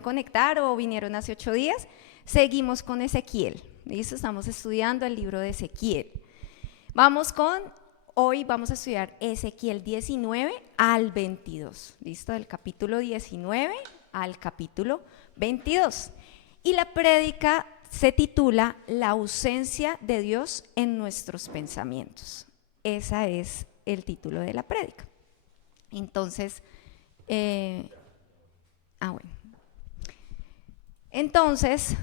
conectar o vinieron hace 8 días, seguimos con Ezequiel. ¿Listo? Estamos estudiando el libro de Ezequiel. Hoy vamos a estudiar Ezequiel 19 al 22. ¿Listo? Del capítulo 19 al capítulo 22. Y la prédica se titula La ausencia de Dios en nuestros pensamientos. Ese es el título de la prédica. Entonces, Entonces,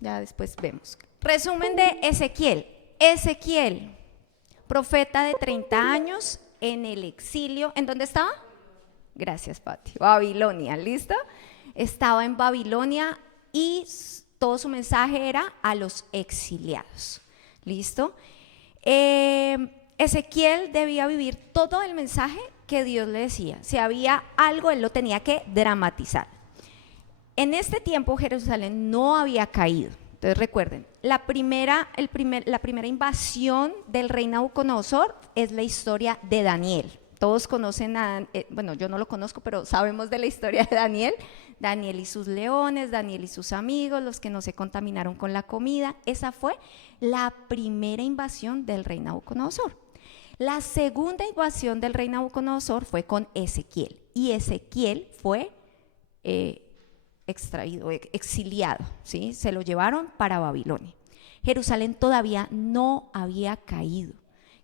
ya después vemos. Resumen de Ezequiel. Ezequiel, profeta de 30 años en el exilio. ¿En dónde estaba? Gracias, Pati. Babilonia, ¿listo? Estaba en Babilonia y todo su mensaje era a los exiliados. ¿Listo? Ezequiel debía vivir todo el mensaje que Dios le decía. Si había algo, él lo tenía que dramatizar. En este tiempo Jerusalén no había caído. Entonces recuerden, la primera invasión del rey Nabucodonosor es la historia de Daniel. Todos conocen bueno, yo no lo conozco, pero sabemos de la historia de Daniel. Daniel y sus leones, Daniel y sus amigos, los que no se contaminaron con la comida. Esa fue la primera invasión del rey Nabucodonosor. La segunda invasión del rey Nabucodonosor fue con Ezequiel. Y Ezequiel fue exiliado, ¿sí? Se lo llevaron para Babilonia. Jerusalén todavía no había caído.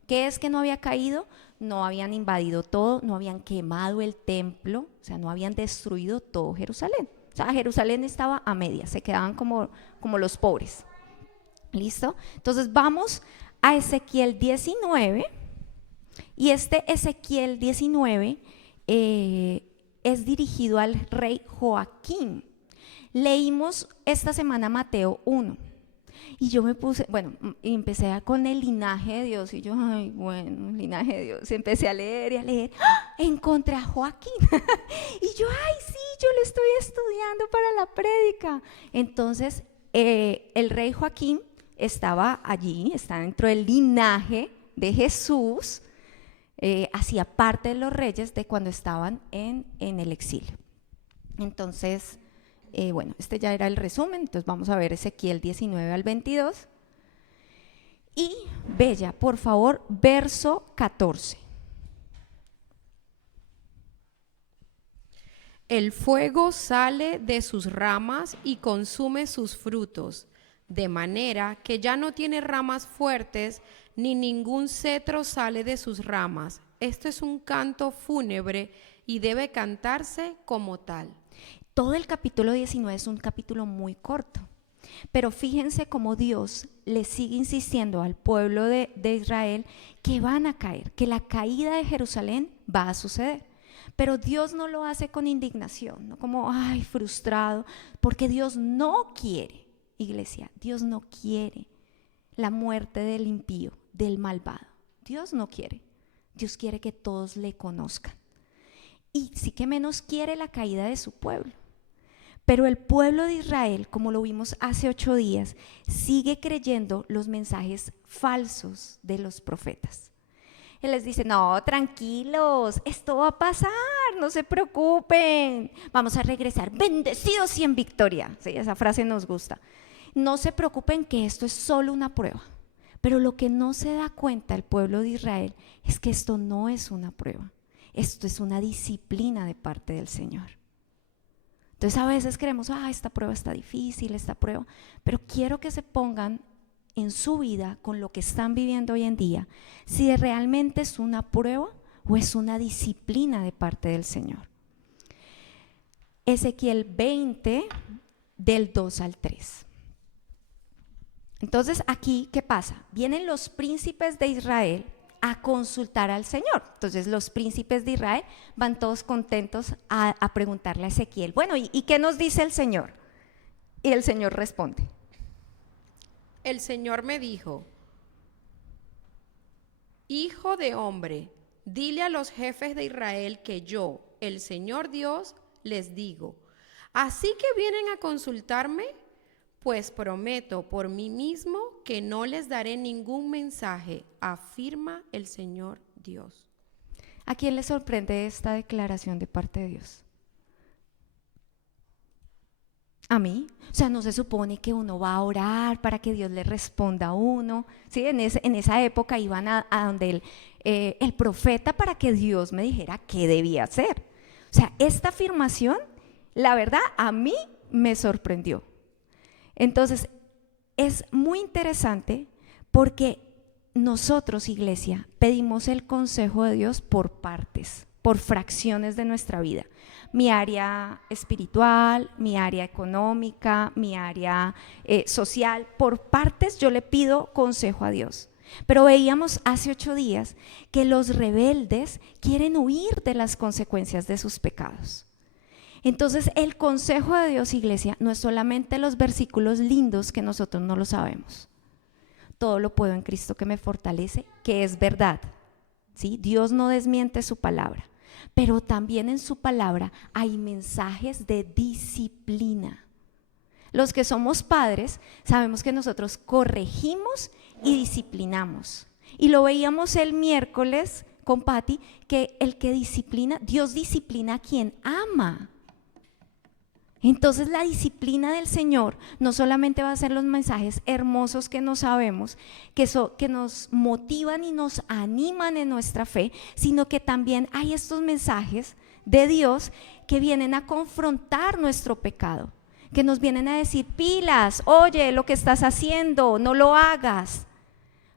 ¿Qué es que no había caído? No habían invadido todo, no habían quemado el templo, o sea, no habían destruido todo Jerusalén. O sea, Jerusalén estaba a medias, se quedaban como los pobres. ¿Listo? Entonces vamos a Ezequiel 19 y este Ezequiel 19 es dirigido al rey Joaquín. Leímos esta semana Mateo 1 y yo me puse, empecé con el linaje de Dios y yo, linaje de Dios, empecé a leer y a leer, encontré a Joaquín y yo, sí, yo lo estoy estudiando para la prédica. Entonces, el rey Joaquín estaba allí, está dentro del linaje de Jesús, hacía parte de los reyes de cuando estaban en el exilio. Entonces, este ya era el resumen, entonces vamos a ver Ezequiel 19 al 22. Y Bella, por favor, verso 14. El fuego sale de sus ramas y consume sus frutos, de manera que ya no tiene ramas fuertes, ni ningún cetro sale de sus ramas. Esto es un canto fúnebre y debe cantarse como tal. Todo el capítulo 19 es un capítulo muy corto, pero fíjense cómo Dios le sigue insistiendo al pueblo de Israel que van a caer, que la caída de Jerusalén va a suceder. Pero Dios no lo hace con indignación, no como, frustrado, porque Dios no quiere, iglesia, Dios no quiere la muerte del impío, del malvado. Dios no quiere, Dios quiere que todos le conozcan. Y sí que menos quiere la caída de su pueblo. Pero el pueblo de Israel, como lo vimos hace 8 días, sigue creyendo los mensajes falsos de los profetas. Él les dice, no, tranquilos, esto va a pasar, no se preocupen, vamos a regresar bendecidos y en victoria. Sí, esa frase nos gusta. No se preocupen que esto es solo una prueba. Pero lo que no se da cuenta el pueblo de Israel es que esto no es una prueba, esto es una disciplina de parte del Señor. Entonces a veces creemos, esta prueba está difícil, esta prueba, pero quiero que se pongan en su vida con lo que están viviendo hoy en día, si realmente es una prueba o es una disciplina de parte del Señor. Ezequiel 20, del 2 al 3. Entonces aquí, ¿qué pasa? Vienen los príncipes de Israel a consultar al Señor. Entonces los príncipes de Israel van todos contentos a preguntarle a Ezequiel, bueno, ¿y qué nos dice el Señor? Y el Señor responde. El Señor me dijo, hijo de hombre, dile a los jefes de Israel que yo, el Señor Dios, les digo, ¿así que vienen a consultarme? Pues prometo por mí mismo que no les daré ningún mensaje, afirma el Señor Dios. ¿A quién le sorprende esta declaración de parte de Dios? A mí. O sea, no se supone que uno va a orar para que Dios le responda a uno. ¿Sí? En esa época iban a donde el profeta para que Dios me dijera qué debía hacer. O sea, esta afirmación, la verdad, a mí me sorprendió. Entonces, es muy interesante porque nosotros, iglesia, pedimos el consejo de Dios por partes, por fracciones de nuestra vida. Mi área espiritual, mi área económica, mi área social, por partes yo le pido consejo a Dios. Pero veíamos hace 8 días que los rebeldes quieren huir de las consecuencias de sus pecados. Entonces el consejo de Dios, iglesia, no es solamente los versículos lindos que nosotros no lo sabemos. Todo lo puedo en Cristo que me fortalece, que es verdad, ¿sí? Dios no desmiente su palabra, pero también en su palabra hay mensajes de disciplina. Los que somos padres sabemos que nosotros corregimos y disciplinamos. Y lo veíamos el miércoles con Patti, que el que disciplina, Dios disciplina a quien ama. Entonces la disciplina del Señor no solamente va a ser los mensajes hermosos que no sabemos, que nos motivan y nos animan en nuestra fe, sino que también hay estos mensajes de Dios que vienen a confrontar nuestro pecado, que nos vienen a decir: pilas, oye, lo que estás haciendo, no lo hagas.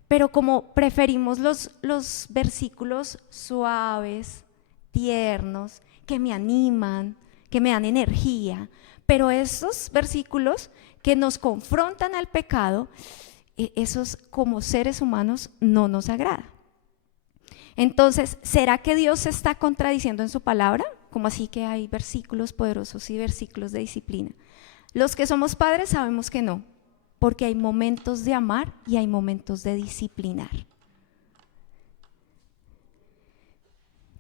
Pero como preferimos los versículos suaves, tiernos, que me animan, que me dan energía, pero estos versículos que nos confrontan al pecado, esos como seres humanos no nos agrada. Entonces, ¿será que Dios se está contradiciendo en su palabra? Como así que hay versículos poderosos y versículos de disciplina. Los que somos padres sabemos que no, porque hay momentos de amar y hay momentos de disciplinar.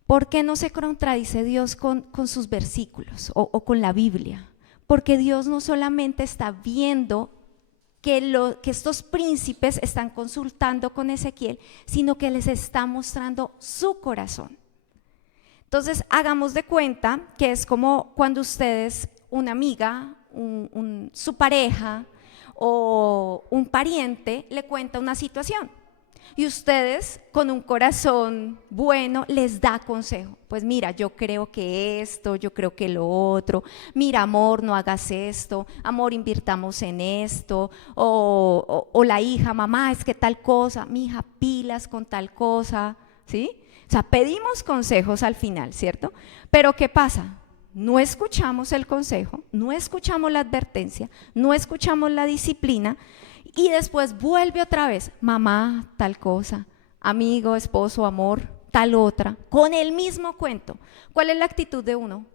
¿Por qué no se contradice Dios con sus versículos o con la Biblia? Porque Dios no solamente está viendo que estos príncipes están consultando con Ezequiel, sino que les está mostrando su corazón. Entonces, hagamos de cuenta que es como cuando ustedes, una amiga, su pareja o un pariente le cuenta una situación. Y ustedes con un corazón bueno les da consejo. Pues mira, yo creo que esto, yo creo que lo otro. Mira, amor, no hagas esto. Amor, invirtamos en esto. O la hija, mamá, es que tal cosa. Mi hija, pilas con tal cosa. ¿Sí? O sea, pedimos consejos al final, ¿cierto? Pero ¿qué pasa? No escuchamos el consejo, no escuchamos la advertencia, no escuchamos la disciplina. Y después vuelve otra vez: mamá, tal cosa, amigo, esposo, amor, tal otra, con el mismo cuento. ¿Cuál es la actitud de uno?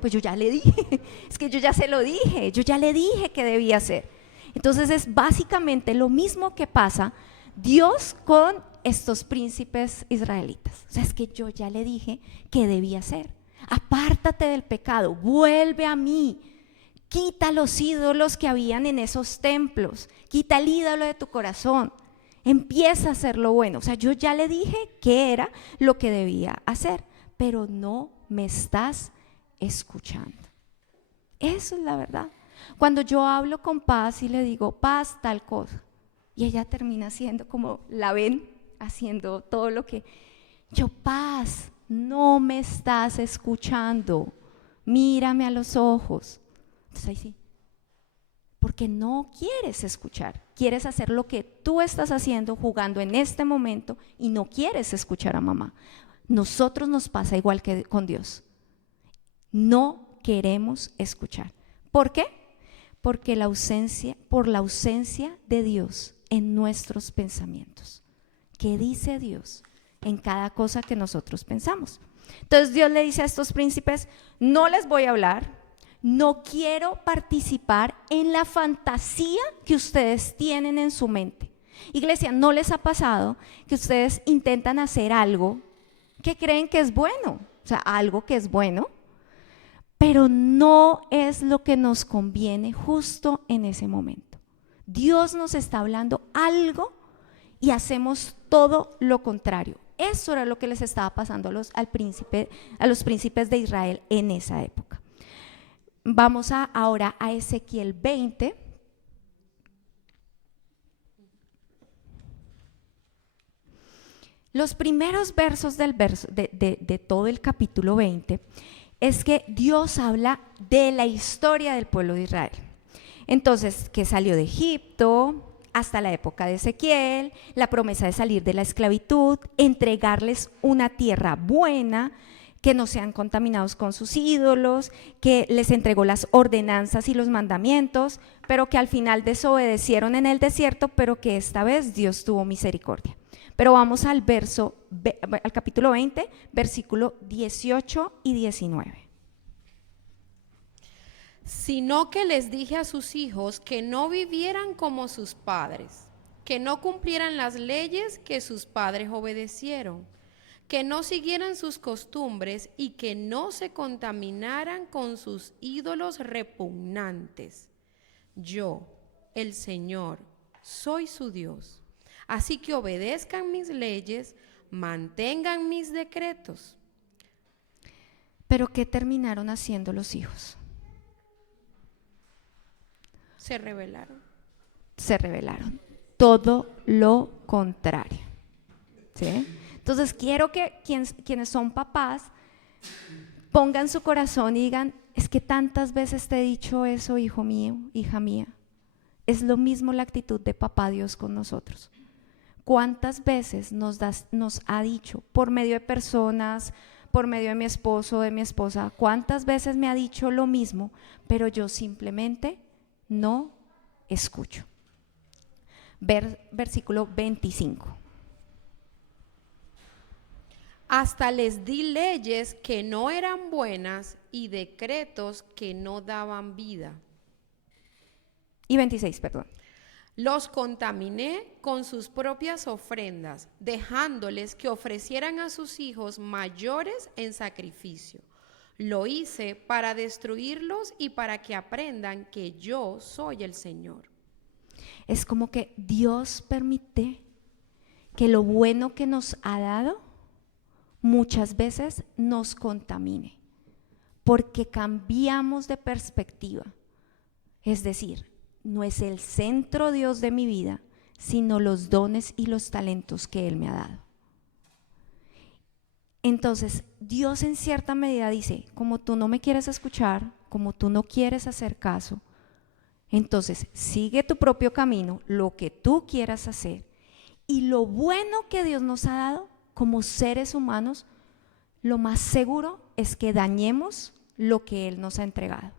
Pues yo ya le dije, es que yo ya se lo dije, yo ya le dije que debía hacer. Entonces es básicamente lo mismo que pasa Dios con estos príncipes israelitas. O sea, es que yo ya le dije que debía hacer. Apártate del pecado, vuelve a mí. Quita los ídolos que habían en esos templos, quita el ídolo de tu corazón, empieza a hacer lo bueno. O sea, yo ya le dije qué era lo que debía hacer, pero no me estás escuchando. Eso es la verdad. Cuando yo hablo con Paz y le digo: Paz, tal cosa, y ella termina haciendo como la ven, haciendo todo lo que yo: Paz, no me estás escuchando, mírame a los ojos. Entonces ahí sí, porque no quieres escuchar, quieres hacer lo que tú estás haciendo, jugando en este momento, y no quieres escuchar a mamá. Nosotros nos pasa igual que con Dios, no queremos escuchar. ¿Por qué? Porque por la ausencia de Dios en nuestros pensamientos. ¿Qué dice Dios en cada cosa que nosotros pensamos? Entonces Dios le dice a estos príncipes: no les voy a hablar. No quiero participar en la fantasía que ustedes tienen en su mente. Iglesia, ¿no les ha pasado que ustedes intentan hacer algo que creen que es bueno? O sea, algo que es bueno, pero no es lo que nos conviene justo en ese momento. Dios nos está hablando algo y hacemos todo lo contrario. Eso era lo que les estaba pasando a los príncipes de Israel en esa época. Vamos ahora a Ezequiel 20. Los primeros versos de todo el capítulo 20 es que Dios habla de la historia del pueblo de Israel. Entonces, que salió de Egipto hasta la época de Ezequiel, la promesa de salir de la esclavitud, entregarles una tierra buena, que no sean contaminados con sus ídolos, que les entregó las ordenanzas y los mandamientos, pero que al final desobedecieron en el desierto, pero que esta vez Dios tuvo misericordia. Pero vamos al capítulo 20, versículo 18 y 19. Sino que les dije a sus hijos que no vivieran como sus padres, que no cumplieran las leyes que sus padres obedecieron, que no siguieran sus costumbres y que no se contaminaran con sus ídolos repugnantes. Yo, el Señor, soy su Dios. Así que obedezcan mis leyes, mantengan mis decretos. ¿Pero qué terminaron haciendo los hijos? Se rebelaron. Se rebelaron. Todo lo contrario. ¿Sí? Entonces quiero que quienes son papás pongan su corazón y digan, es que tantas veces te he dicho eso, hijo mío, hija mía. Es lo mismo la actitud de papá Dios con nosotros. ¿Cuántas veces nos ha dicho por medio de personas, por medio de mi esposo, de mi esposa, cuántas veces me ha dicho lo mismo, pero yo simplemente no escucho? Versículo 25. Hasta les di leyes que no eran buenas y decretos que no daban vida. Y 26, perdón. Los contaminé con sus propias ofrendas, dejándoles que ofrecieran a sus hijos mayores en sacrificio. Lo hice para destruirlos y para que aprendan que yo soy el Señor. Es como que Dios permite que lo bueno que nos ha dado muchas veces nos contamine, porque cambiamos de perspectiva. Es decir, no es el centro Dios de mi vida, sino los dones y los talentos que Él me ha dado. Entonces, Dios en cierta medida dice, como tú no me quieres escuchar, como tú no quieres hacer caso, entonces sigue tu propio camino, lo que tú quieras hacer. Y lo bueno que Dios nos ha dado como seres humanos, lo más seguro es que dañemos lo que Él nos ha entregado.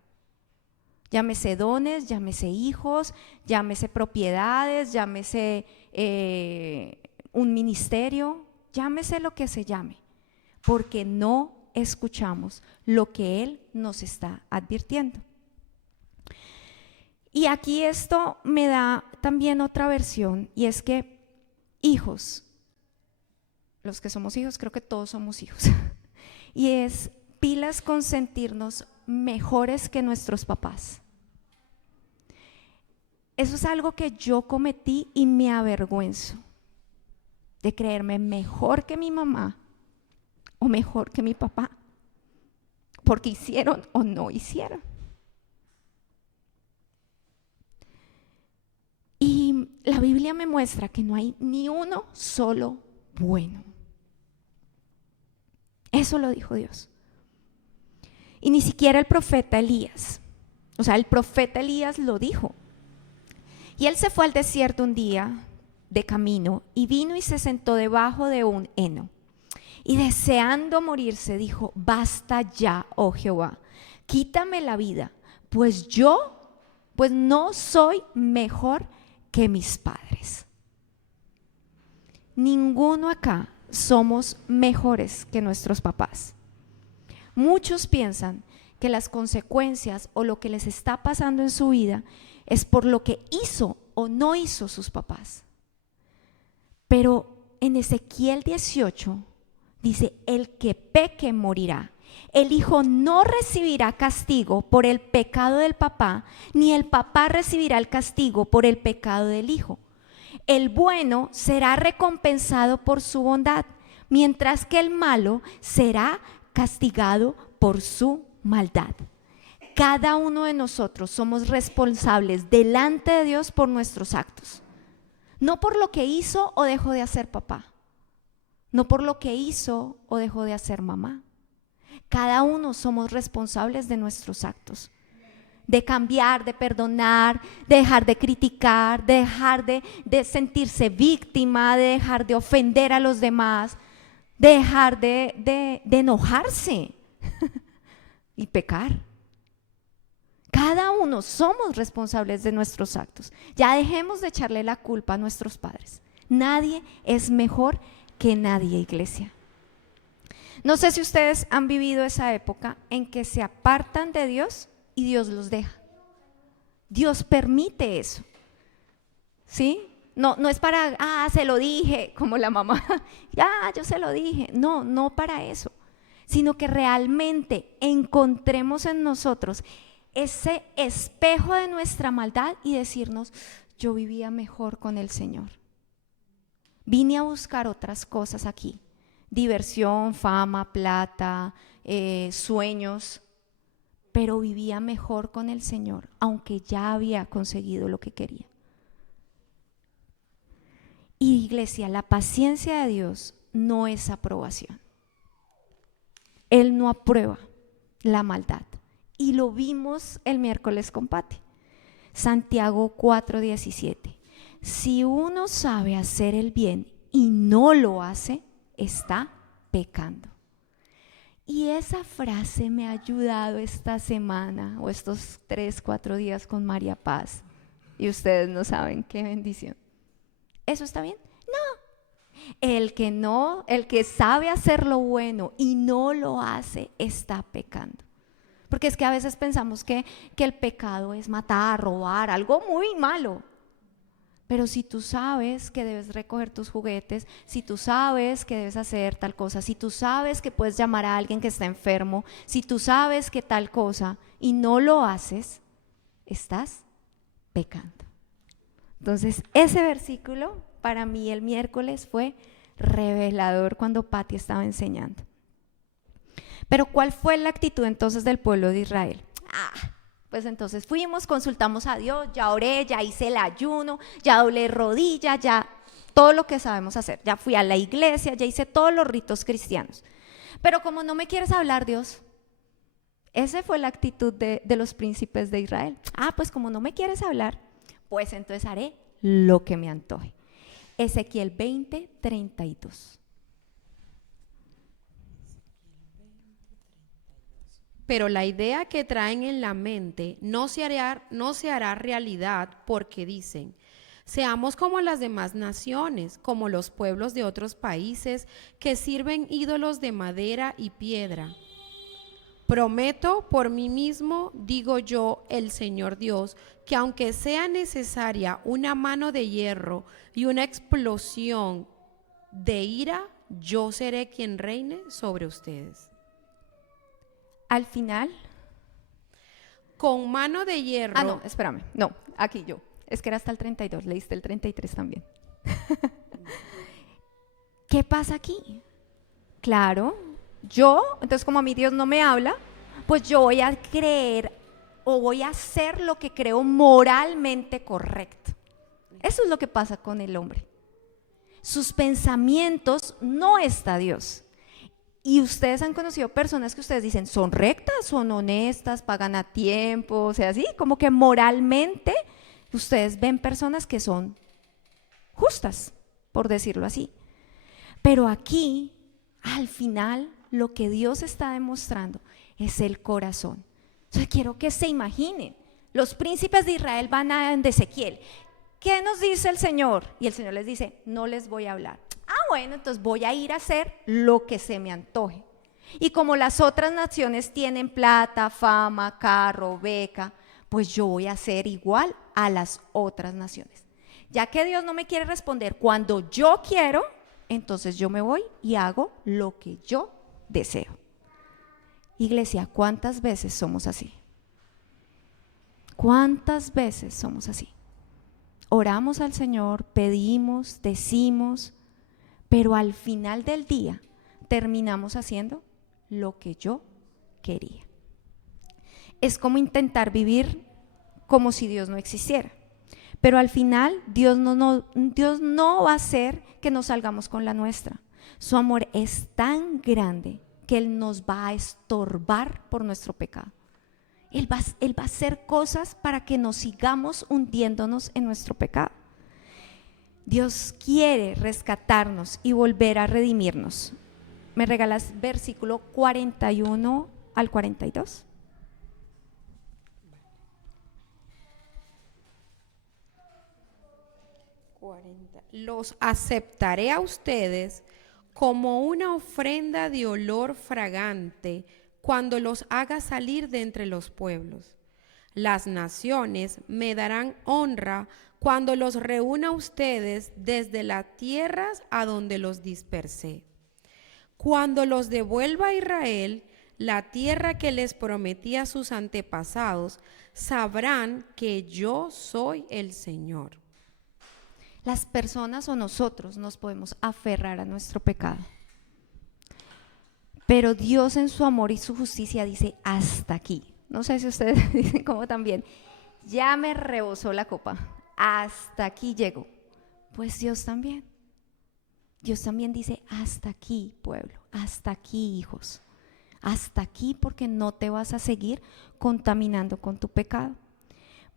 Llámese dones, llámese hijos, llámese propiedades, llámese un ministerio, llámese lo que se llame, porque no escuchamos lo que Él nos está advirtiendo. Y aquí esto me da también otra versión, y es que hijos, los que somos hijos, creo que todos somos hijos, y es pilas con sentirnos mejores que nuestros papás. Eso es algo que yo cometí y me avergüenzo, de creerme mejor que mi mamá o mejor que mi papá, porque hicieron o no hicieron. Y la Biblia me muestra que no hay ni uno solo bueno. Eso lo dijo Dios. Y ni siquiera el profeta Elías. O sea, el profeta Elías lo dijo. Y él se fue al desierto un día de camino y vino y se sentó debajo de un heno. Y deseando morirse dijo, basta ya, oh Jehová, quítame la vida, pues no soy mejor que mis padres. Ninguno acá somos mejores que nuestros papás. Muchos piensan que las consecuencias o lo que les está pasando en su vida es por lo que hizo o no hizo sus papás. Pero en Ezequiel 18 dice, el que peque morirá. El hijo no recibirá castigo por el pecado del papá, ni el papá recibirá el castigo por el pecado del hijo. El bueno será recompensado por su bondad, mientras que el malo será castigado por su maldad. cada uno de nosotros somos responsables delante de Dios por nuestros actos. No por lo que hizo o dejó de hacer papá. No por lo que hizo o dejó de hacer mamá. Cada uno somos responsables de nuestros actos. De cambiar, de perdonar, de dejar de criticar, de dejar de sentirse víctima, de dejar de ofender a los demás, de dejar de enojarse y pecar. Cada uno somos responsables de nuestros actos. Ya dejemos de echarle la culpa a nuestros padres. Nadie es mejor que nadie, iglesia. No sé si ustedes han vivido esa época en que se apartan de Dios y Dios los deja. Dios permite eso. ¿Sí? No es para, se lo dije, como la mamá. Yo se lo dije. No para eso. Sino que realmente encontremos en nosotros ese espejo de nuestra maldad y decirnos, yo vivía mejor con el Señor. Vine a buscar otras cosas aquí. Diversión, fama, plata, sueños, pero vivía mejor con el Señor, aunque ya había conseguido lo que quería. Y iglesia, la paciencia de Dios no es aprobación. Él no aprueba la maldad. Y lo vimos el miércoles con Pati. Santiago 4:17. Si uno sabe hacer el bien y no lo hace, está pecando. Y esa frase me ha ayudado esta semana o estos 3-4 días con María Paz. Y ustedes no saben qué bendición. ¿Eso está bien? No. El que sabe hacer lo bueno y no lo hace, está pecando. Porque es que a veces pensamos que el pecado es matar, robar, algo muy malo. Pero si tú sabes que debes recoger tus juguetes, si tú sabes que debes hacer tal cosa, si tú sabes que puedes llamar a alguien que está enfermo, si tú sabes que tal cosa y no lo haces, estás pecando. Entonces, ese versículo para mí el miércoles fue revelador cuando Pati estaba enseñando. Pero ¿cuál fue la actitud entonces del pueblo de Israel? Pues entonces fuimos, consultamos a Dios, ya oré, ya hice el ayuno, ya doblé rodilla, ya todo lo que sabemos hacer. Ya fui a la iglesia, ya hice todos los ritos cristianos. Pero como no me quieres hablar, Dios, esa fue la actitud de los príncipes de Israel. Pues como no me quieres hablar, pues entonces haré lo que me antoje. Ezequiel 20:32. Pero la idea que traen en la mente no se hará realidad porque dicen, seamos como las demás naciones, como los pueblos de otros países que sirven ídolos de madera y piedra. Prometo por mí mismo, digo yo, el Señor Dios, que aunque sea necesaria una mano de hierro y una explosión de ira, yo seré quien reine sobre ustedes. Al final, con mano de hierro. No, espérame, no, aquí yo. Es que era hasta el 32, leíste el 33 también. ¿Qué pasa aquí? Claro, entonces como a mí Dios no me habla, pues yo voy a creer o voy a hacer lo que creo moralmente correcto. Eso es lo que pasa con el hombre. Sus pensamientos no está Dios. Y ustedes han conocido personas que ustedes dicen, son rectas, son honestas, pagan a tiempo, o sea, sí, como que moralmente ustedes ven personas que son justas, por decirlo así. Pero aquí, al final, lo que Dios está demostrando es el corazón. Entonces quiero que se imaginen, los príncipes de Israel van a Ezequiel. ¿Qué nos dice el Señor? Y el Señor les dice, no les voy a hablar. Bueno, entonces voy a ir a hacer lo que se me antoje. Y como las otras naciones tienen plata, fama, carro, beca, pues yo voy a hacer igual a las otras naciones. Ya que Dios no me quiere responder cuando yo quiero, entonces yo me voy y hago lo que yo deseo. Iglesia, ¿cuántas veces somos así? ¿Cuántas veces somos así? Oramos al Señor, pedimos, decimos, pero al final del día terminamos haciendo lo que yo quería. Es como intentar vivir como si Dios no existiera. Pero al final Dios no va a hacer que nos salgamos con la nuestra. Su amor es tan grande que Él nos va a estorbar por nuestro pecado. Él va a hacer cosas para que nos sigamos hundiéndonos en nuestro pecado. Dios quiere rescatarnos y volver a redimirnos. ¿Me regalas versículo 41 al 42? Los aceptaré a ustedes como una ofrenda de olor fragante cuando los haga salir de entre los pueblos. Las naciones me darán honra cuando los reúna a ustedes desde las tierras a donde los dispersé. Cuando los devuelva a Israel, la tierra que les prometí a sus antepasados, sabrán que yo soy el Señor. Las personas o nosotros nos podemos aferrar a nuestro pecado. Pero Dios en su amor y su justicia dice hasta aquí. No sé si ustedes dicen como también, ya me rebosó la copa, hasta aquí llego. Pues Dios también. Dios también dice hasta aquí, pueblo, hasta aquí, hijos. Hasta aquí, porque no te vas a seguir contaminando con tu pecado.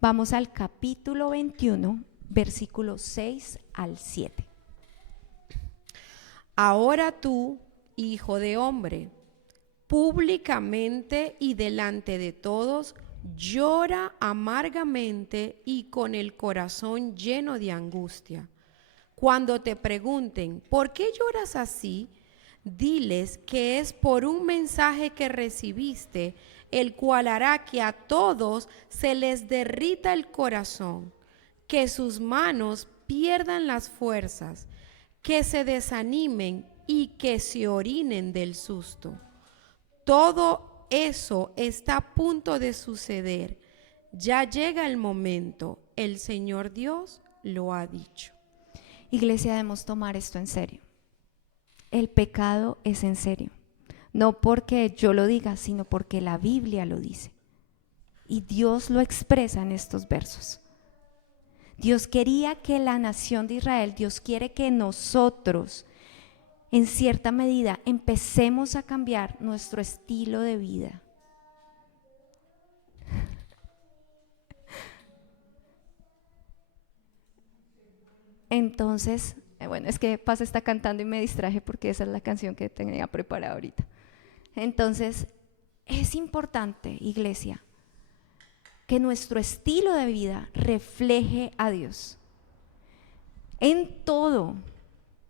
Vamos al capítulo 21, versículos 6 al 7. Ahora tú, hijo de hombre, públicamente y delante de todos, llora amargamente y con el corazón lleno de angustia. Cuando te pregunten, ¿por qué lloras así?, diles que es por un mensaje que recibiste, el cual hará que a todos se les derrita el corazón, que sus manos pierdan las fuerzas, que se desanimen y que se orinen del susto. Todo eso está a punto de suceder. Ya llega el momento. El Señor Dios lo ha dicho. Iglesia, debemos tomar esto en serio. El pecado es en serio. No porque yo lo diga, sino porque la Biblia lo dice. Y Dios lo expresa en estos versos. Dios quería que la nación de Israel, Dios quiere que nosotros, en cierta medida, empecemos a cambiar nuestro estilo de vida. Entonces, bueno, es que Paz está cantando y me distraje porque esa es la canción que tenía preparada ahorita. Entonces, es importante, iglesia, que nuestro estilo de vida refleje a Dios. En todo,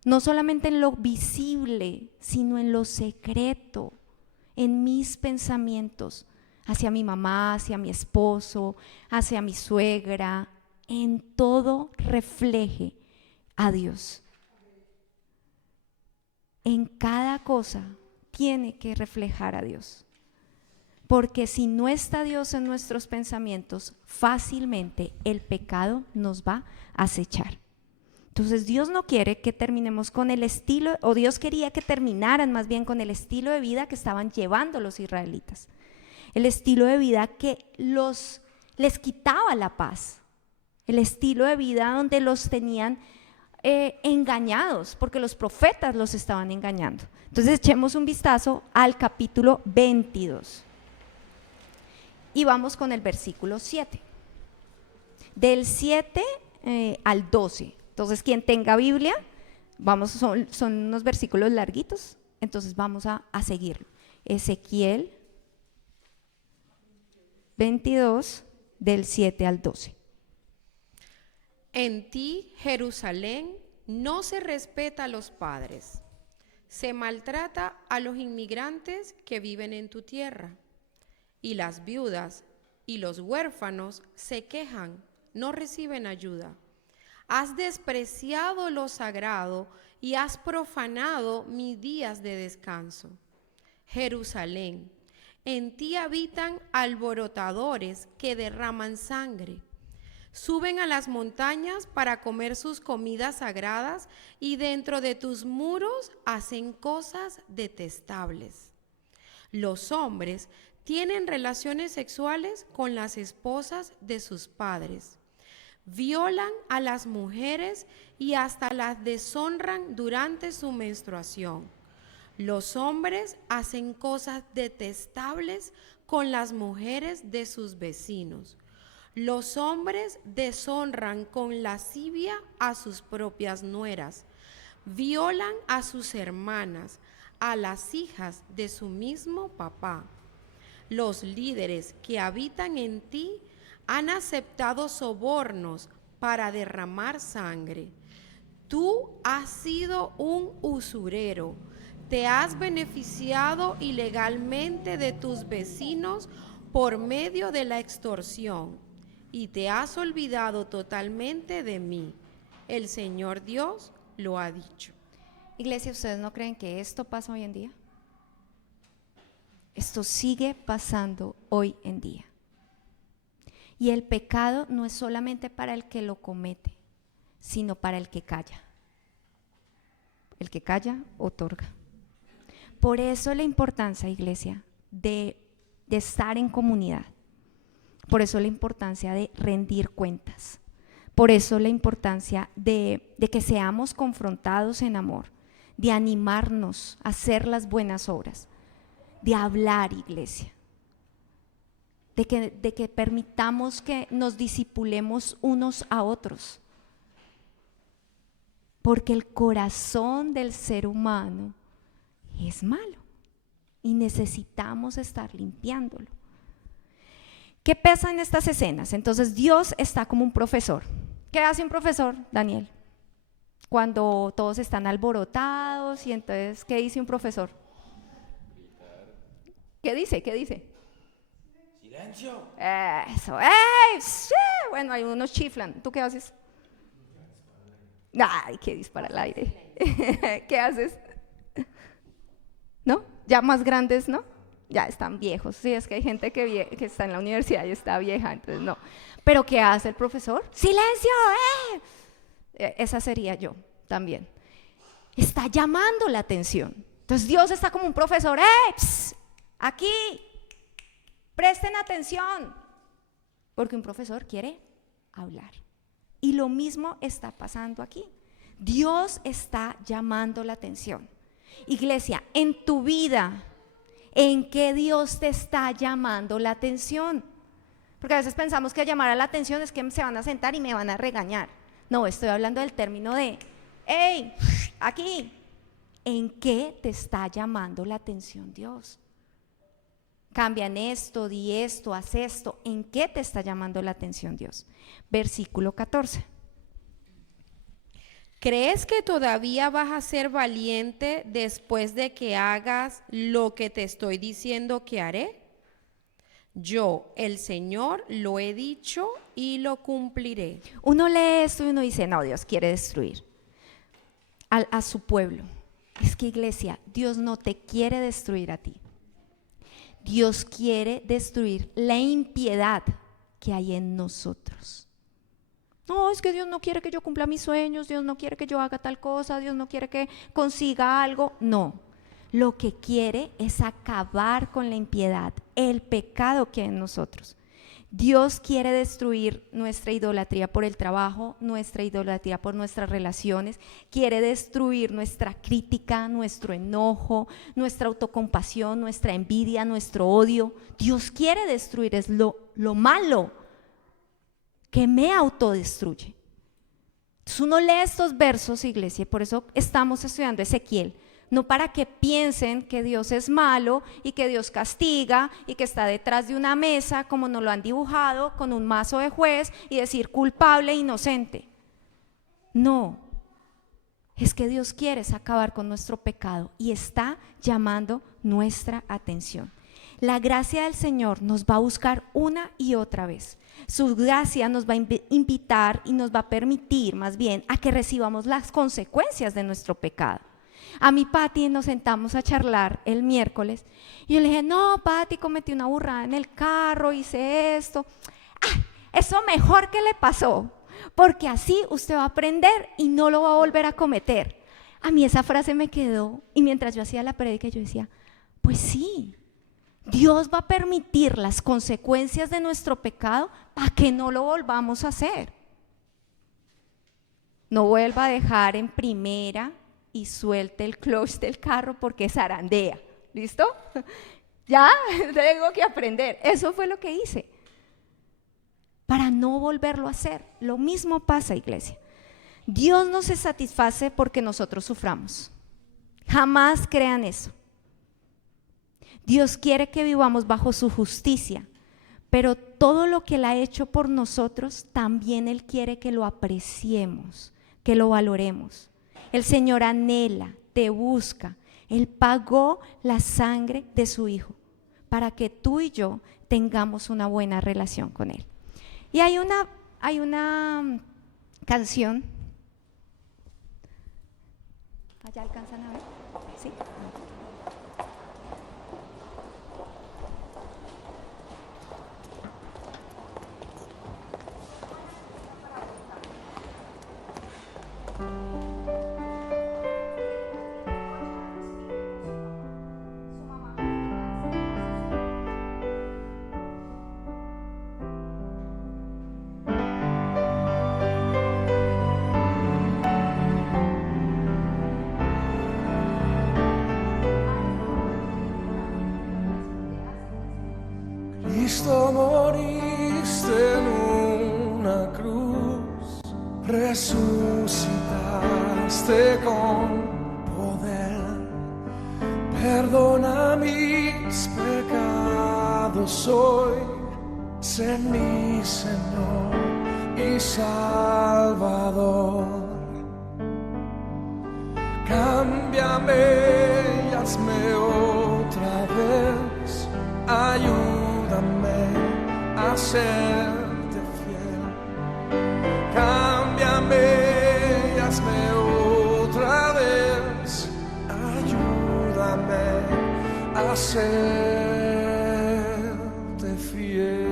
no solamente en lo visible, sino en lo secreto, en mis pensamientos, hacia mi mamá, hacia mi esposo, hacia mi suegra, en todo refleje a Dios. En cada cosa tiene que reflejar a Dios. Porque si no está Dios en nuestros pensamientos, fácilmente el pecado nos va a acechar. Entonces Dios no quiere que terminemos con el estilo, o Dios quería que terminaran más bien con el estilo de vida que estaban llevando los israelitas. El estilo de vida que les quitaba la paz. El estilo de vida donde los tenían engañados, porque los profetas los estaban engañando. Entonces echemos un vistazo al capítulo 22. Y vamos con el versículo 7. Del 7 al 12. Entonces, quien tenga Biblia, son unos versículos larguitos, entonces vamos a seguirlo. Ezequiel 22, del 7 al 12. En ti, Jerusalén, no se respeta a los padres. Se maltrata a los inmigrantes que viven en tu tierra. Y las viudas y los huérfanos se quejan, no reciben ayuda. Has despreciado lo sagrado y has profanado mis días de descanso. Jerusalén, en ti habitan alborotadores que derraman sangre. Suben a las montañas para comer sus comidas sagradas y dentro de tus muros hacen cosas detestables. Los hombres tienen relaciones sexuales con las esposas de sus padres, violan a las mujeres y hasta las deshonran durante su menstruación. Los hombres hacen cosas detestables con las mujeres de sus vecinos. Los hombres deshonran con lascivia a sus propias nueras, violan a sus hermanas, a las hijas de su mismo papá. Los líderes que habitan en ti han aceptado sobornos para derramar sangre. Tú has sido un usurero, te has beneficiado ilegalmente de tus vecinos por medio de la extorsión y te has olvidado totalmente de mí. El Señor Dios lo ha dicho. Iglesia, ¿ustedes no creen que esto pasa hoy en día? Esto sigue pasando hoy en día. Y el pecado no es solamente para el que lo comete, sino para el que calla. El que calla, otorga. Por eso la importancia, iglesia, de estar en comunidad. Por eso la importancia de rendir cuentas. Por eso la importancia de que seamos confrontados en amor, de animarnos a hacer las buenas obras, de hablar, iglesia, de que permitamos que nos discipulemos unos a otros. Porque el corazón del ser humano es malo y necesitamos estar limpiándolo. ¿Qué pasa en estas escenas? Entonces Dios está como un profesor. ¿Qué hace un profesor, Daniel? Cuando todos están alborotados y entonces, ¿qué dice un profesor? ¿Qué dice? ¿Qué dice? ¡Silencio! Eso, ¡ey! Sí. Bueno, hay unos chiflan. ¿Tú qué haces? ¡Ay, qué dispara al aire! ¿Qué haces? ¿No? Ya más grandes, ¿no? Ya están viejos. Sí, es que hay gente que está en la universidad y está vieja, entonces no. ¿Pero qué hace el profesor? ¡Silencio! Esa sería yo también. Está llamando la atención. Entonces Dios está como un profesor. Psst, aquí, presten atención. Porque un profesor quiere hablar. Y lo mismo está pasando aquí. Dios está llamando la atención. Iglesia, en tu vida, ¿en qué Dios te está llamando la atención? Porque a veces pensamos que llamar a la atención es que se van a sentar y me van a regañar. No, estoy hablando del término de, hey, aquí, ¿en qué te está llamando la atención Dios? Cambian esto, di esto, haz esto. ¿En qué te está llamando la atención Dios? Versículo 14. ¿Crees que todavía vas a ser valiente después de que hagas lo que te estoy diciendo que haré? Yo, el Señor, lo he dicho y lo cumpliré. Uno lee esto y uno dice, no, Dios quiere destruir a su pueblo. Es que, iglesia, Dios no te quiere destruir a ti. Dios quiere destruir la impiedad que hay en nosotros. No, es que Dios no quiere que yo cumpla mis sueños, Dios no quiere que yo haga tal cosa, Dios no quiere que consiga algo. No, lo que quiere es acabar con la impiedad, el pecado que hay en nosotros. Dios quiere destruir nuestra idolatría por el trabajo, nuestra idolatría por nuestras relaciones, quiere destruir nuestra crítica, nuestro enojo, nuestra autocompasión, nuestra envidia, nuestro odio. Dios quiere destruir, es lo malo que me autodestruye. Entonces uno lee estos versos, iglesia, y por eso estamos estudiando Ezequiel, no para que piensen que Dios es malo y que Dios castiga y que está detrás de una mesa como nos lo han dibujado con un mazo de juez y decir culpable e inocente. No, es que Dios quiere acabar con nuestro pecado y está llamando nuestra atención. La gracia del Señor nos va a buscar una y otra vez. Su gracia nos va a invitar y nos va a permitir más bien a que recibamos las consecuencias de nuestro pecado. A mi Pati nos sentamos a charlar el miércoles y yo le dije, no, Pati, cometí una burrada en el carro, hice esto. Eso mejor que le pasó, porque así usted va a aprender y no lo va a volver a cometer. A mí esa frase me quedó y mientras yo hacía la prédica yo decía, pues sí, Dios va a permitir las consecuencias de nuestro pecado para que no lo volvamos a hacer. No vuelva a dejar en primera y suelte el clutch del carro porque zarandea. ¿Listo? Ya tengo que aprender. Eso fue lo que hice. Para no volverlo a hacer. Lo mismo pasa, iglesia. Dios no se satisface porque nosotros suframos. Jamás crean eso. Dios quiere que vivamos bajo su justicia, pero todo lo que Él ha hecho por nosotros, también Él quiere que lo apreciemos, que lo valoremos. El Señor anhela, te busca. Él pagó la sangre de su Hijo para que tú y yo tengamos una buena relación con Él. Y hay una canción. ¿Allá alcanzan a ver? ¿Sí? Cristo, moriste en una cruz, resucitaste con poder. Perdona mis pecados hoy, sé mi Señor y Salvador. Cámbiame y hazme otra vez, ayúdame a serte fiel. Cámbiame y hazme otra vez, ayúdame a serte fiel.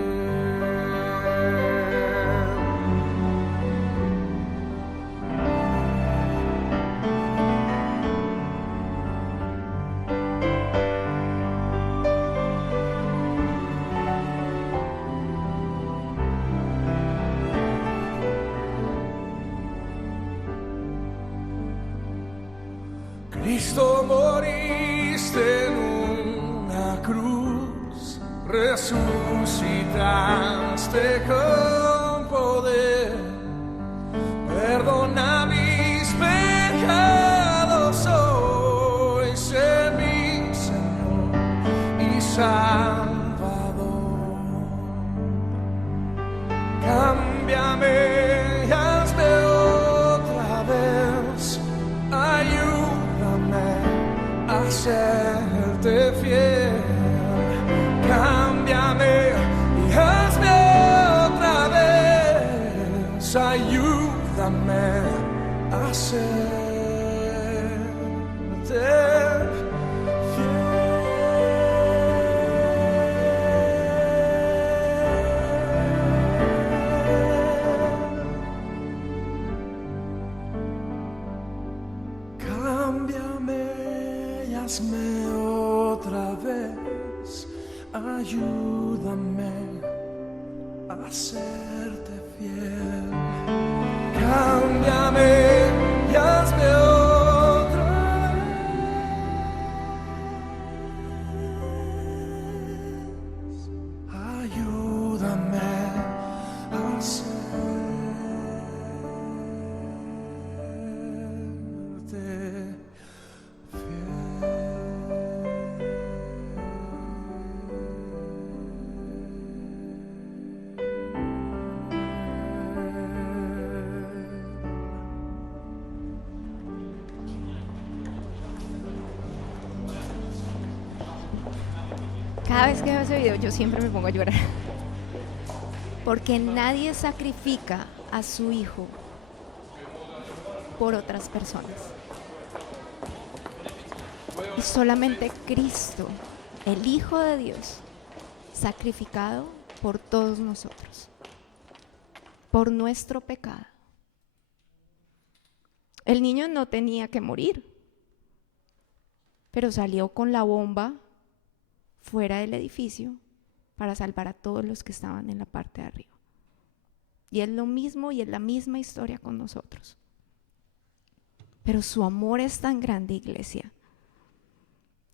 Cristo, moriste en una cruz, resucitaste con poder. Perdona mis pecados hoy, sé mi Señor y Salvador. Cámbiame y hazme otra vez, ayúdame a serte fiel. Cámbiame y hazme otra vez, ayúdame a serte hazme otra vez, ayúdame a serte fiel. Cámbiame y hazme otra vez, ayúdame a serte fiel. Cada vez que veo ese video yo siempre me pongo a llorar. Porque nadie sacrifica a su hijo por otras personas. Y solamente Cristo, el Hijo de Dios, sacrificado por todos nosotros, por nuestro pecado. El niño no tenía que morir, pero salió con la bomba fuera del edificio para salvar a todos los que estaban en la parte de arriba. Y es lo mismo y es la misma historia con nosotros. Pero su amor es tan grande, iglesia,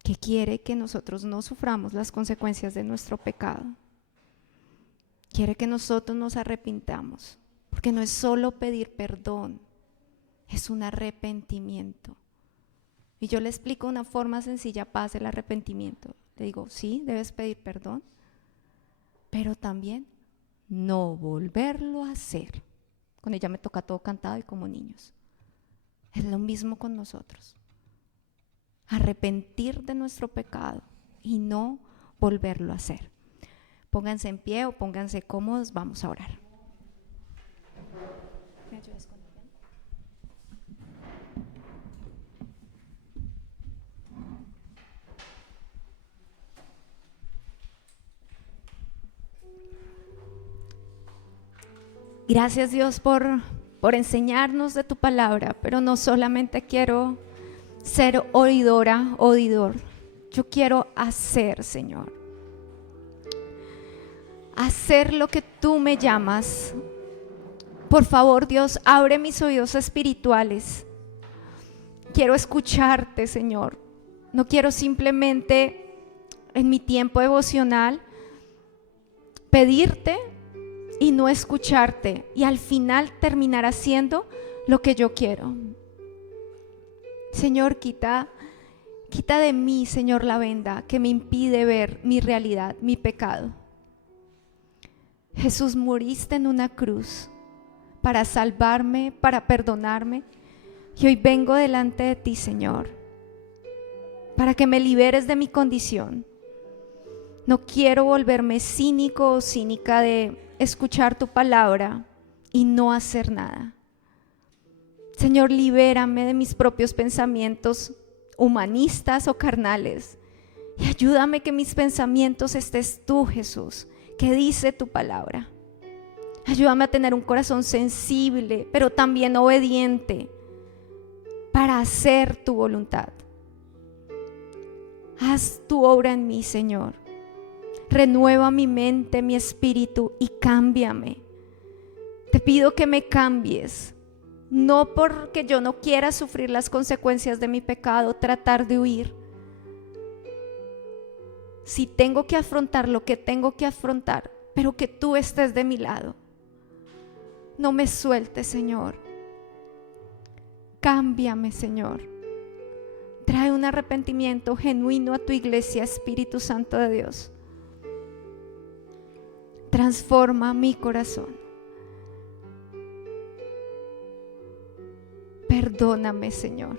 que quiere que nosotros no suframos las consecuencias de nuestro pecado. Quiere que nosotros nos arrepintamos, porque no es solo pedir perdón, es un arrepentimiento. Y yo le explico una forma sencilla para el arrepentimiento. Le digo, sí, debes pedir perdón, pero también no volverlo a hacer. Con ella me toca todo cantado y como niños. Es lo mismo con nosotros. Arrepentir de nuestro pecado y no volverlo a hacer. Pónganse en pie o pónganse cómodos, vamos a orar. ¿Me ayudas con el piano? Gracias, Dios, por enseñarnos de tu palabra, pero no solamente quiero ser oidor. Yo quiero hacer, Señor. Hacer lo que tú me llamas. Por favor, Dios, abre mis oídos espirituales. Quiero escucharte, Señor. No quiero simplemente en mi tiempo devocional pedirte y no escucharte y al final terminar haciendo lo que yo quiero. Señor, quita de mí, Señor, la venda que me impide ver mi realidad, mi pecado. Jesús, moriste en una cruz para salvarme, para perdonarme, y hoy vengo delante de ti, Señor, para que me liberes de mi condición. No quiero volverme cínico o cínica de escuchar tu palabra y no hacer nada. Señor, libérame de mis propios pensamientos humanistas o carnales y ayúdame que mis pensamientos estés tú, Jesús, que dice tu palabra. Ayúdame a tener un corazón sensible, pero también obediente para hacer tu voluntad. Haz tu obra en mí, Señor. Renueva mi mente, mi espíritu y cámbiame. Te pido que me cambies, no porque yo no quiera sufrir las consecuencias de mi pecado, tratar de huir. Si tengo que afrontar lo que tengo que afrontar, pero que tú estés de mi lado. No me sueltes, Señor. Cámbiame, Señor. Trae un arrepentimiento genuino a tu iglesia, Espíritu Santo de Dios. Transforma mi corazón. Perdóname, Señor.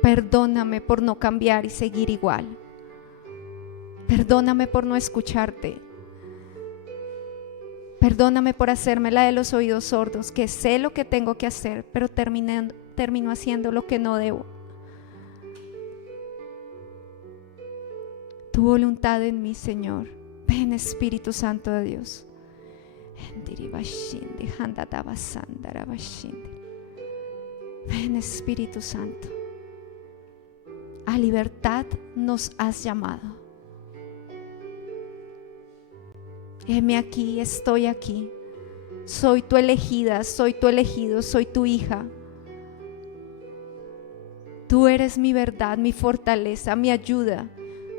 Perdóname por no cambiar y seguir igual. Perdóname por no escucharte. Perdóname por hacerme la de los oídos sordos, que sé lo que tengo que hacer, pero termino haciendo lo que no debo. Tu voluntad en mí, Señor. Ven, Espíritu Santo de Dios. Ven, Espíritu Santo. A libertad nos has llamado. Heme aquí, estoy aquí. Soy tu elegida, soy tu elegido, soy tu hija. Tú eres mi verdad, mi fortaleza, mi ayuda,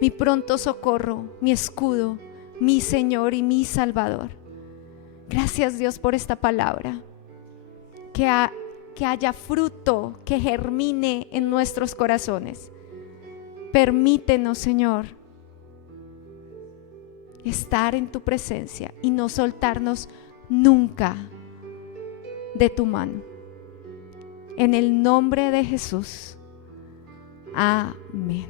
mi pronto socorro, mi escudo, mi Señor y mi Salvador. Gracias, Dios, por esta palabra. Que haya fruto, que germine en nuestros corazones. Permítenos, Señor, estar en tu presencia y no soltarnos nunca de tu mano. En el nombre de Jesús. Amén.